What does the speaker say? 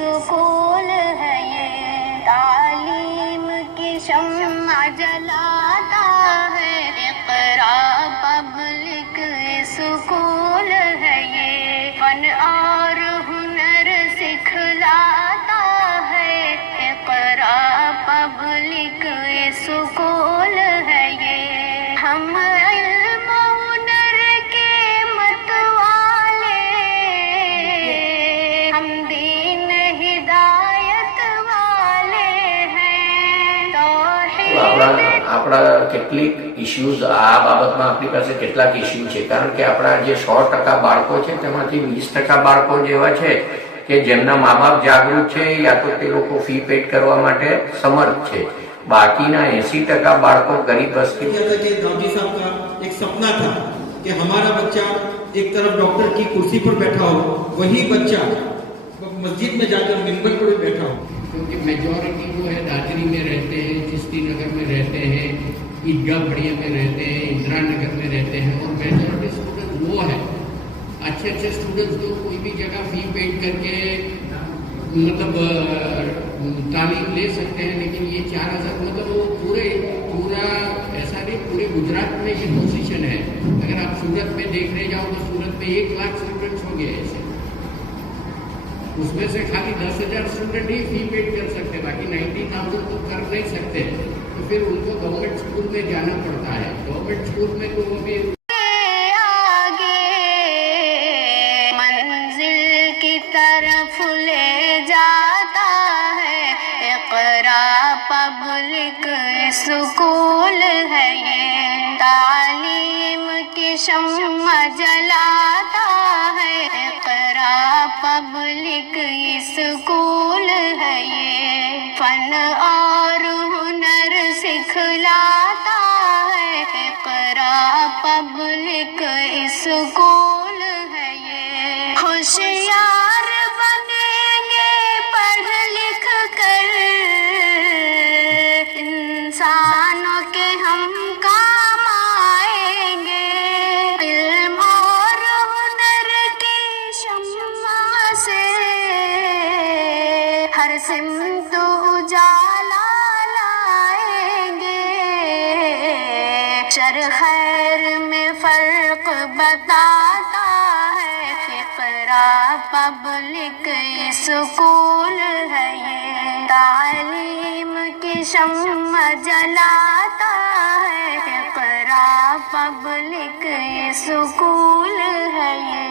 School है ये, तालीम की शम्मा जलाता है। इक़रा पब्लिक स्कूल है ये, फन और हुनर सिखलाता है। इक़रा पब्लिक स्कूल है ये, हम इल्म हुनर के मतवाले, हम दीन हिदायत वाले हैं। આપણા કેટલીક ઇશ્યુઝ આ બાબતમાં આપણી પાસે કેટલાક ઇશ્યુ છે, કારણ કે આપણા જે 100% બાળકો છે તેમાંથી 20% બાળકો જેવા છે કે જેમના મા બાપ જાગૃત છે, યા તો તે લોકો ફી પેડ કરવા માટે સમર્થ છે। બાકીના 80% બાળકો ગરીબ વસ્તી। दाऊदी साहब का एक सपना था कि हमारा बच्चा एक तरफ डॉक्टर की कुर्सी पर बैठा हो, वही बच्चा मस्जिद में जाकर मिंबर पर बैठा हो। क्योंकि मेजॉरिटी जो है दादरी में रहते हैं, चिश्ती नगर में रहते हैं, ईदगाह बढ़िया में रहते हैं, इंदिरा नगर में रहते हैं, और मेजॉरिटी स्टूडेंट वो है। अच्छे स्टूडेंट्स जो कोई भी जगह फी पेड करके मतलब तालीम ले सकते हैं, लेकिन ये 4000 मतलब वो पूरा ऐसा नहीं, पूरे गुजरात में ये पोजीशन है। अगर आप सूरत में देखने जाओ तो सूरत में 1 लाख स्टूडेंट्स हो गए ऐसे, उसमें से खाली 10,000 स्टूडेंट ही फी पेड कर सकते, बाकी 90,000 तो कर नहीं सकते। तो फिर उनको गवर्नमेंट स्कूल में जाना पड़ता है। गवर्नमेंट स्कूल में तो अभी आगे मंजिल की तरफ ले जाता है। इक़रा पब्लिक स्कूल है ये, तालीम की शम्मा जलाता है। इक़रा पब्लिक स्कूल है ये, फन और हुनर सिखलाता है। इक़रा पब्लिक स्कूल है ये, होशियार बनेंगे पढ़ लिख कर, इंसानों के हम काम आएंगे। इल्म और हुनर की शम्मा से हर सिमत उजाला लाएंगे। शर खैर में फर्क बताता है। इक़रा पब्लिक स्कूल है ये, तालीम की शम्मा जलाता है। इक़रा पब्लिक स्कूल है ये।